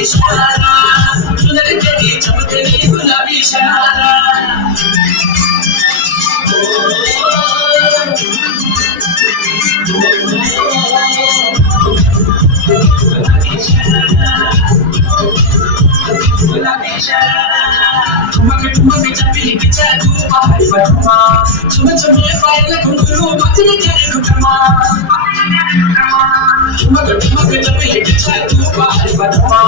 इशारा सुनर तेरी चमकनी गुलाबी शरारा ठुमक ठुमक जपी बिचा धूपा हरि बरमा झुम झुम पायल घुंघरू मचने तेरे घुटमा ठुमक ठुमक जपी बिचा धूपा हरि बरमा